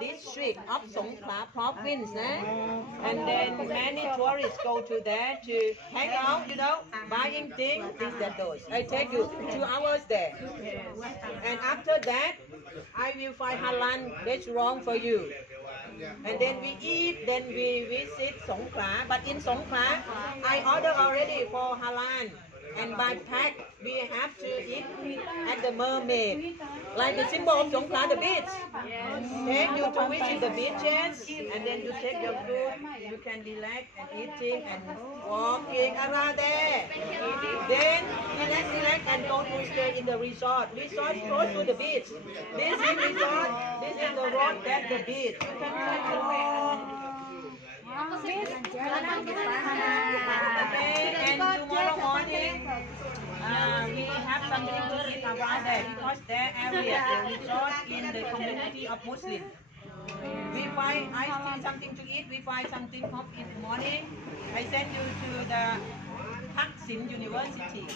district of Songkhla province, and then many tourists go to there to hang out, buying things, that those. I take you 2 hours there, and after that, I will find halal restaurant for you. And then we eat, then we visit Songkhla. But in Songkhla, I order already for halal. And by pack, we have to eat at the mermaid. Like the symbol of Songkhla, the beach. Take you to visit the beaches, and then you take your food. You can relax and eating and walking around there. Then relax and go to stay in the resort. Resort close to the beach. This is resort. This is the road. That's the beach. You can take along. Okay, and tomorrow morning we have something to eat around there because their area, the resort in the community of Muslim. I see something to eat, we find something hot in the morning. I send you to the Thaksin University.